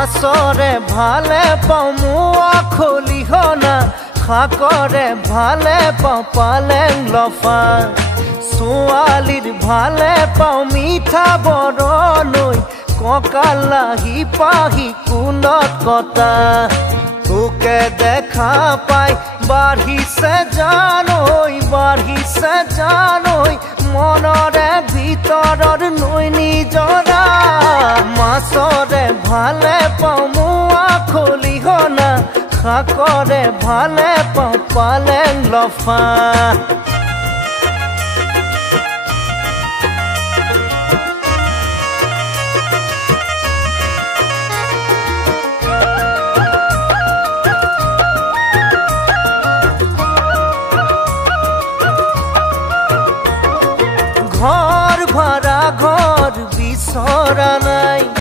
মাছৰে ভালে পাওঁ মোৱা খলিহনা শাকৰে ভালে পাওঁ পালেং লফা ছোৱালীৰ ভালে পাওঁ মিঠা বৰণৈ কঁকালাহি পাহি কুলত কটা তোকে দেখা পাই বাঢ়িছে জানৈ মনৰে ভিতৰৰ নৈ নিজৰা মাছৰে ভালে পাওঁ মোৱা খলিহনা শাকৰে ভালে পাওঁ পালেং লফা